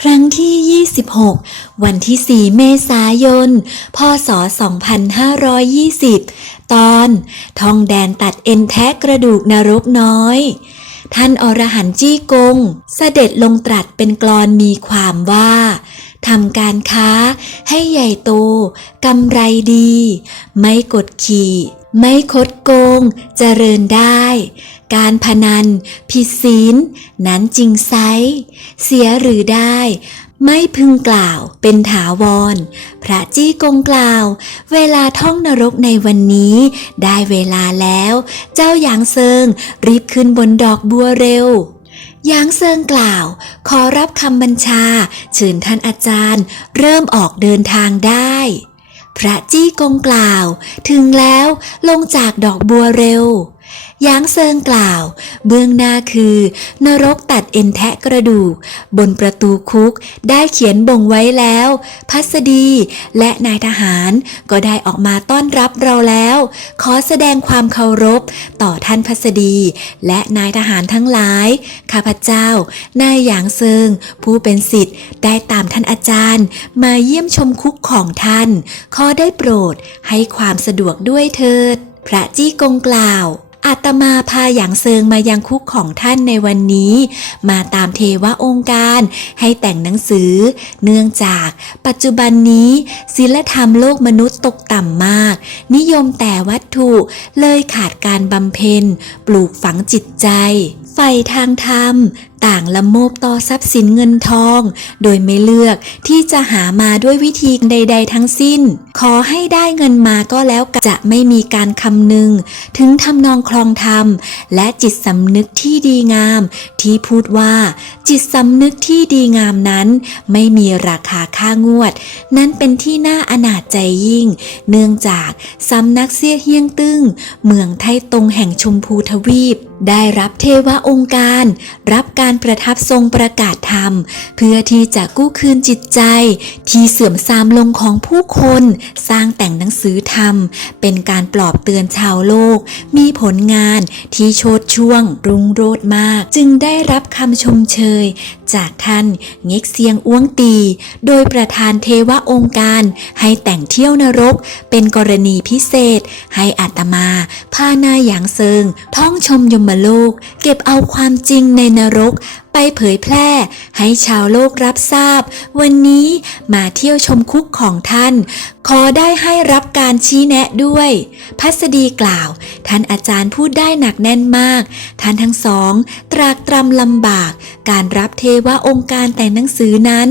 ครั้งที่ 26 วันที่ 4 เมษายน พศ 2520 ตอนทองแดนตัดเอ็นแทะกระดูกนรกน้อย ท่านอรหันต์จี้กง เสด็จลงตรัสเป็นกลอนมีความว่าทำการค้าให้ใหญ่โตกำไรดี ไม่กดขี่ ไม่คดโกงเจริญได้ การพนัน ผิดศีล นั้นจริงไซ เสียหรือได้ ไม่พึงกล่าวเป็นถาวร พระจี้กงกล่าว เวลาท่องนรกในวันนี้ ได้เวลาแล้ว เจ้าหยางเซิง รีบขึ้นบนดอกบัวเร็วหยางเซิงกล่าว ขอรับคำบัญชา เชิญท่านอาจารย์ เริ่มออกเดินทางได้ พระจี้กงกล่าว ถึงแล้วลงจากดอกบัวเร็ว ยางเซิงกล่าว เบื้องหน้าคือ นรกตัดเอ็นแทะกระดูก บนประตูคุกได้เขียนบ่งไว้แล้ว พัสดีและนายทหารก็ได้ออกมาต้อนรับเราแล้ว ขอแสดงความเคารพ ต่อท่านพัสดี และนายทหารทั้งหลาย ข้าพเจ้านายหยางเซิง ผู้เป็นสิทธิ์ได้ตามท่านอาจารย์ มาเยี่ยมชมคุกของท่าน ขอได้โปรดให้ความสะดวกด้วยเถิด พระจี้กงกล่าว อาตมาพาหยางเซิงมายังคุกของท่านในวันนี้ มาตามเทวะองค์การให้แต่งหนังสือ เนื่องจากปัจจุบันนี้ศิลธรรมโลกมนุษย์ตกต่ำมาก นิยมแต่วัตถุเลยขาดการบำเพ็ญ ปลูกฝังจิตใจ ไฟทางธรรม ต่างละโมบต่อทรัพย์สินเงินทอง โดยไม่เลือกที่จะหามาด้วยวิธีใด ๆ ทั้งสิ้น ขอให้ได้เงินมาก็แล้วกันจะไม่มีการคำนึง ถึงทำนองคลองธรรม และจิตสำนึกที่ดีงาม ที่พูดว่า จิตสำนึกที่ดีงามนั้น ไม่มีราคาค่างวด นั้นเป็นที่น่าอนาจใจยิ่ง เนื่องจากสำนักเสี้ยเฮียงตึ้ง เมืองไทตรงแห่งชมพูทวีป ได้รับเทวะองค์การ รับการการประทับทรงประกาศธรรม เพื่อที่จะกู้คืนจิตใจ ที่เสื่อมทรามลงของผู้คน สร้างแต่งหนังสือธรรม เป็นการปลอบเตือนชาวโลก มีผลงานที่โชดช่วง รุ่งโรจน์มาก จึงได้รับคำชมเชย จากท่านเง็กเซียงอ้วงตี โดยประธานเทวองค์การให้แต่งเที่ยวนรก เป็นกรณีพิเศษ ให้อัตมาพานายหยางเซิง ท่องชมยมโลก เก็บเอาความจริงในนรกไปเผยแพร่ให้ชาวโลกรับทราบ วันนี้มาเที่ยวชมคุกของท่าน ขอได้ให้รับการชี้แนะด้วย พัสดีกล่าว ท่านอาจารย์พูดได้หนักแน่นมาก ท่านทั้งสอง ตรากตรำลำบาก การรับเทวะองค์การแต่งหนังสือนั้น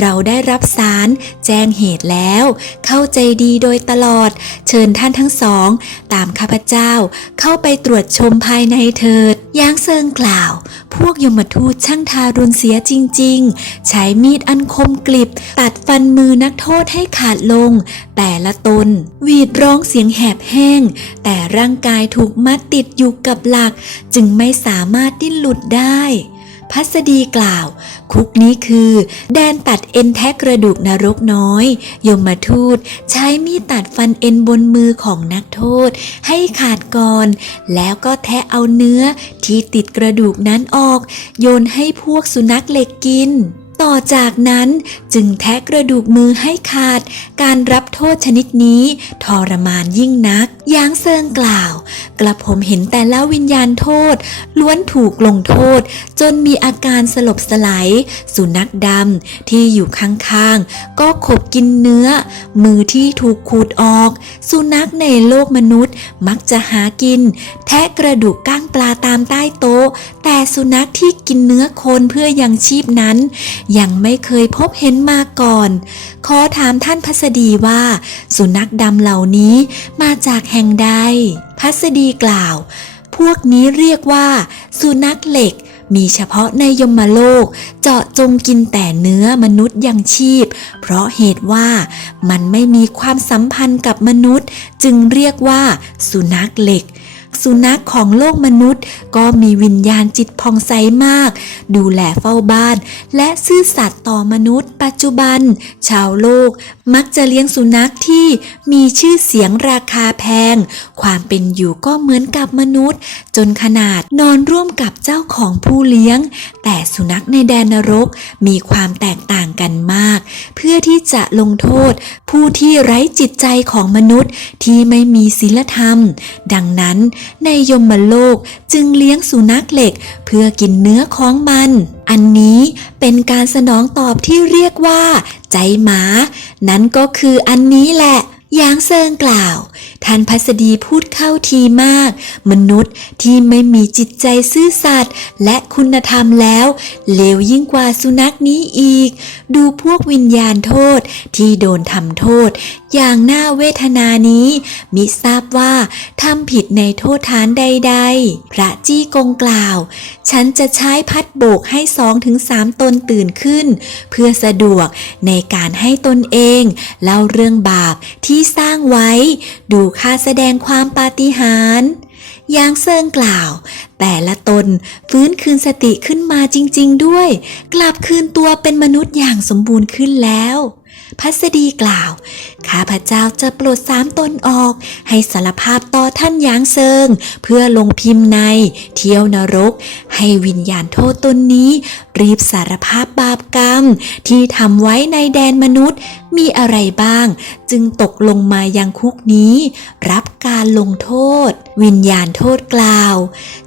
เราได้รับสารแจ้งเหตุแล้ว เข้าใจดีโดยตลอด เชิญท่านทั้งสอง ตามข้าพเจ้าเข้าไปตรวจชมภายในเถิดย่างเซิงกล่าวพวกยมทูตช่างทารุณเสียจริง ๆ ใช้มีดอันคมกลิบ ตัดฟันมือนักโทษให้ขาดลง แต่ละตน หวีดร้องเสียงแหบแห้ง แต่ร่างกายถูกมัดติดอยู่กับหลัก จึงไม่สามารถดิ้นหลุดได้ พัสดีกล่าว คุกนี้คือ แดนตัดเอ็นแทะกระดูกนรกน้อย ยมทูตใช้มีดตัดฟันเอ็นบนมือของนักโทษ ให้ขาดก่อน แล้วก็แทะเอาเนื้อที่ติดกระดูกนั้นออก โยนให้พวกสุนัขเหล็กกิน ต่อจากนั้นจึงแทะกระดูกมือให้ขาด การรับโทษชนิดนี้ทรมานยิ่งนักยางเซิงกล่าว กระผมเห็นแต่ละวิญญาณโทษ ล้วนถูกลงโทษ จนมีอาการสลบสลายสุนัขดำที่อยู่ข้างๆ ก็ขบกินเนื้อ มือที่ถูกขูดออก สุนัขในโลกมนุษย์มักจะหากิน แทะกระดูกก้างปลาตามใต้โต๊ะ แต่สุนัขที่กินเนื้อคนเพื่อยังชีพนั้นยังไม่เคยพบเห็นมาก่อน ขอถามท่านพัสดีว่า สุนัขดำเหล่านี้มาจากแห่งใด พัสดีกล่าว พวกนี้เรียกว่า สุนัขเหล็กมีเฉพาะในยมโลก เจาะจงกินแต่เนื้อมนุษย์ยังชีพ เพราะเหตุว่ามันไม่มีความสัมพันธ์กับมนุษย์ จึงเรียกว่า สุนัขเหล็ก สุนัขของโลกมนุษย์ ก็มีวิญญาณจิตผ่องใสมาก ดูแลเฝ้าบ้าน และซื่อสัตย์ต่อมนุษย์ ปัจจุบัน ชาวโลกมักจะเลี้ยงสุนัขที่มีชื่อเสียงราคาแพง ความเป็นอยู่ก็เหมือนกับมนุษย์ จนขนาดนอนร่วมกับเจ้าของผู้เลี้ยง แต่สุนัขในแดนนรกมีความแตกต่างกันมาก เพื่อที่จะลงโทษ ผู้ที่ไร้จิตใจของมนุษย์ที่ไม่มีศีลธรรม ดังนั้นในยมโลกจึงเลี้ยงสุนัขเหล็ก เพื่อกินเนื้อของมัน อันนี้เป็นการสนองตอบที่เรียกว่า ใจหมา นั่นก็คืออันนี้แหละยางเซิงกล่าว ท่านพัสดีพูดเข้าทีมาก มนุษย์ที่ไม่มีจิตใจซื่อสัตย์และคุณธรรมแล้วเลวยิ่งกว่าสุนัขนี้อีก ดูพวกวิญญาณโทษที่โดนทำโทษ อย่างน่าเวทนานี้ มิทราบว่าทำผิดในโทษฐานใด ๆ พระจี้กงกล่าว ฉันจะใช้พัดโบกให้สองถึงสามตนตื่นขึ้น เพื่อสะดวกในการให้ตนเอง เล่าเรื่องบาปที่สร้างไว้ ดูค่าแสดงความปาฏิหาริย์ยางเซิงกล่าว แต่ละตนฟื้นคืนสติขึ้นมาจริง ๆ ด้วย กลับคืนตัวเป็นมนุษย์อย่างสมบูรณ์ขึ้นแล้ว พัสดีกล่าว ข้าพเจ้าจะปลดสามตนออก ให้สารภาพต่อท่านยางเซิง เพื่อลงพิมพ์ใน เที่ยวนรก ให้วิญญาณโทษตนนี้ รีบสารภาพบาปกรรม ที่ทำไว้ในแดนมนุษย์ มีอะไรบ้าง จึงตกลงมายังคุกนี้ รับการลงโทษ วิญญาณโทษกล่าว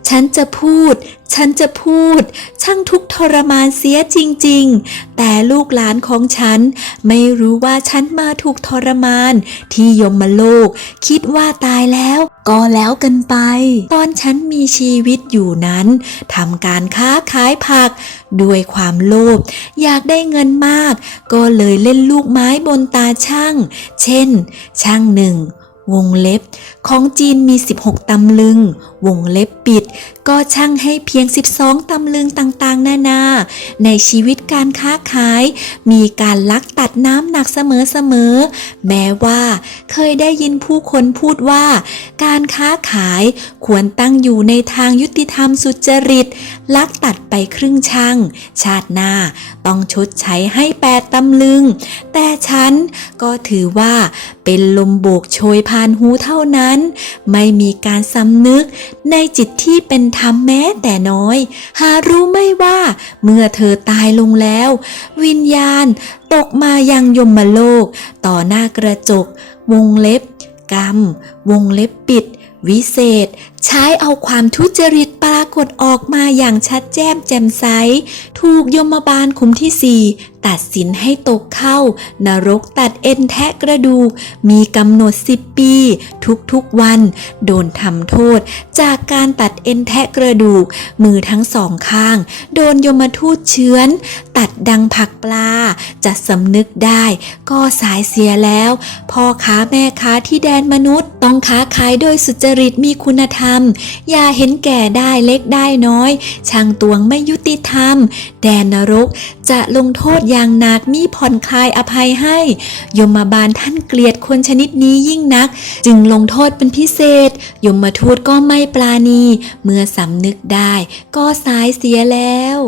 ฉันจะพูด ฉันจะพูด ช่างทุกทรมานเสียจริง ๆ แต่ลูกหลานของฉัน ไม่รู้ว่าฉันมาถูกทรมาน ที่ยมโลก คิดว่าตายแล้ว ก็แล้วกันไป ตอนฉันมีชีวิตอยู่นั้นทำการค้าขายผักด้วยความโลภอยากได้เงินมาก ก็เลยเล่นลูกไม้บนตาช่าง เช่น ช่างหนึ่งวงเล็บ ของจีนมี 16 ตำลึงวงเล็บปิด ก็ช่างให้เพียง 12 ตำลึงต่างๆ นานา ในชีวิตการค้าขาย มีการลักตัดน้ำหนักเสมอๆ แม้ว่าเคยได้ยินผู้คนพูดว่า การค้าขายควรตั้งอยู่ในทางยุติธรรมสุจริต ลักตัดไปครึ่งช่าง ชาติหน้าต้องชดใช้ให้แปดตำลึง แต่ฉันก็ถือว่าเป็นลมโบกโชยผ่านหูเท่านั้น ไม่มีการสำนึกในจิตที่เป็นธรรมแม้แต่น้อย หารู้ไม่ว่าเมื่อเธอตายลงแล้ว วิญญาณตกมายังยมโลก ต่อหน้ากระจก วงเล็บ กรรม วงเล็บปิด วิเศษ ใช้เอาความทุจริตปรากฏออกมาอย่างชัดแจ้มแจ่มใส ถูกยมบาลคุมที่สี่ ตัดสินให้ตกเข้า นรกตัดเอ็นแทะกระดูก มีกำหนดสิบปี ทุกๆวัน โดนทำโทษ จากการตัดเอ็นแทะกระดูก มือทั้งสองข้าง โดนยมทูตเชื้อน ตัดดังผักปลา จะสำนึกได้ ก็สายเสียแล้ว พ่อค้าแม่ค้าที่แดนมนุษย์ ต้องค้าขายโดยสุจริตมีคุณธรรม อย่าเห็นแก่ได้เล็กได้น้อย ช่างตวงไม่ยุติธรรม แดนนรกจะลงโทษอย่างหนักมีผ่อนคลายอภัยให้ ยมบาลท่านเกลียดคนชนิดนี้ยิ่งนัก จึงลงโทษเป็นพิเศษ ยมทูตก็ไม่ปราณี เมื่อสำนึกได้ ก็สายเสียแล้ว